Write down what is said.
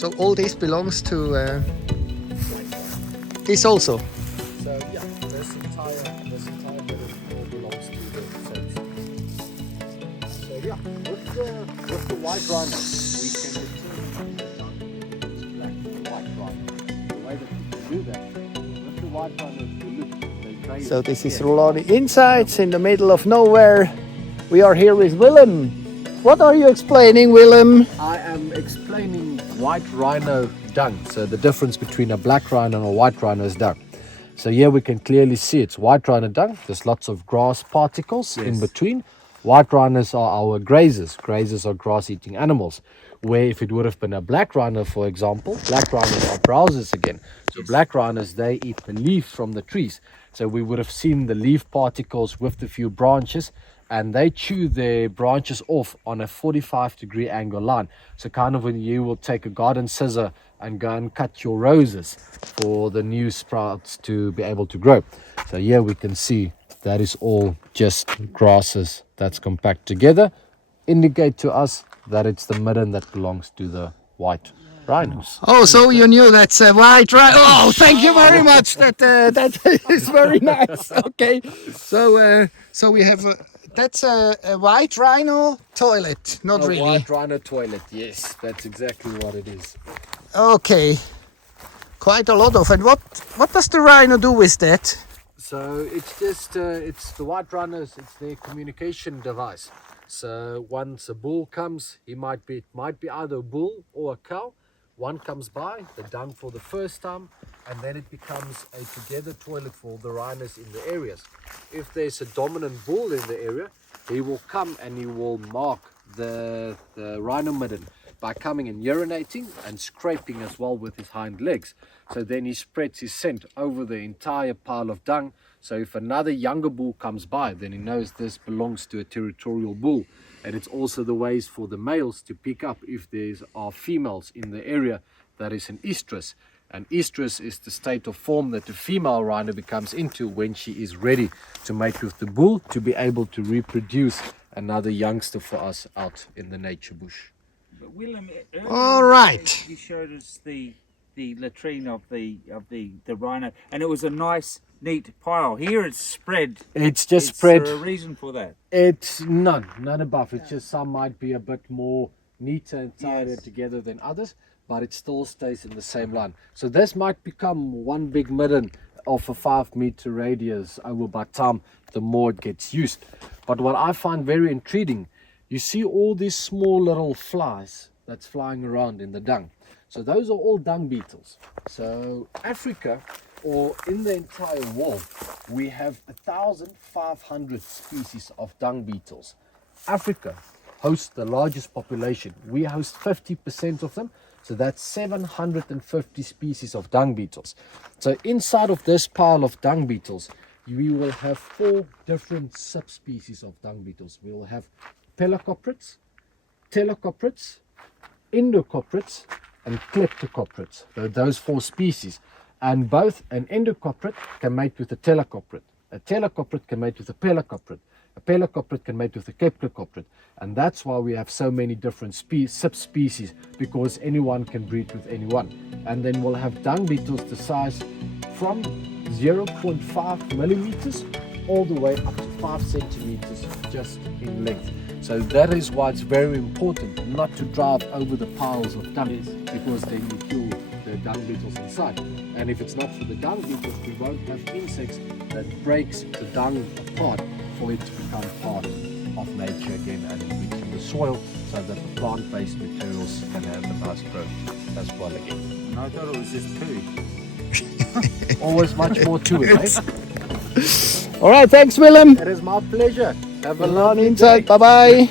So all this belongs to this also. So yeah, this entire midden all belongs to the same species. So yeah, with the white rhino, we can determine the dung is black and white rhino. The way that we can do that, with the white rhino, if you look, they graze. So this is RHULANI Insights in the middle of nowhere. We are here with Willem. What are you explaining, Willem? I am explaining white rhino dung. So the difference between a black rhino and a white rhino is dung. So here we can clearly see it's white rhino dung. There's lots of grass particles in between. White rhinos are our grazers. Grazers are grass-eating animals. Where if it would have been a black rhino, for example, black rhinos are browsers again. So black rhinos, they eat the leaf from the trees. So we would have seen the leaf particles with the few branches, and they chew their branches off on a 45-degree angle line. So kind of when you will take a garden scissor and go and cut your roses for the new sprouts to be able to grow. So here we can see that is all just grasses that's compact together, indicate to us that it's the midden that belongs to the white rhinos. Oh, so you knew that's a white rhino. Oh, thank you very much. That is very nice. Okay, so we have that's a white rhino toilet, not really. White rhino toilet, yes, that's exactly what it is. Okay, quite a lot of. And what does the rhino do with that? So it's just it's the white rhinos. It's their communication device. So once a bull comes, it might be either a bull or a cow. One comes by, the dung for the first time, and then it becomes a together toilet for the rhinos in the areas. If there's a dominant bull in the area, he will come and he will mark the rhino midden by coming and urinating and scraping as well with his hind legs. So then he spreads his scent over the entire pile of dung. So if another younger bull comes by, then he knows this belongs to a territorial bull. And it's also the ways for the males to pick up if there are females in the area that is an estrus. And estrus is the state of form that the female rhino becomes into when she is ready to mate with the bull to be able to reproduce another youngster for us out in the nature bush. But Willem, All right. You showed us the latrine of the rhino, and it was a nice, neat pile. Here it's spread. It's just spread. Is there a reason for that? It's none above. It's just some might be a bit more neater and tighter together than others, but it still stays in the same line. So this might become one big midden of a 5-meter radius over by time, the more it gets used. But what I find very intriguing, you see all these small little flies that's flying around in the dung. So those are all dung beetles. So Africa, or in the entire world, we have 1,500 species of dung beetles. Africa hosts the largest population. We host 50% of them. So that's 750 species of dung beetles. So inside of this pile of dung beetles, we will have 4 different subspecies of dung beetles. We will have pelecoprids, telecoprids, endocoprids, and kleptocoprids. So those 4 species. And both an endocoprid can mate with a telecoprid. A telecoprid can mate with a pelacoprid. A pelacoprid can mate with a kleptocoprid. And that's why we have so many different subspecies, because anyone can breed with anyone. And then we'll have dung beetles the size from 0.5 millimeters all the way up to 5 centimeters just in length. So that is why it's very important not to drive over the piles of dung, because then you kill the dung beetles inside. And if it's not for the dung beetles, we won't have insects that breaks the dung apart for it to become part of nature again and reaching the soil, so that the plant-based materials can have a nice growth as well again. And I thought it was just poo. Always much more to it, eh? All right, thanks, Willem. It is my pleasure. Have a RHULANI lovely Insight. day. Bye-bye.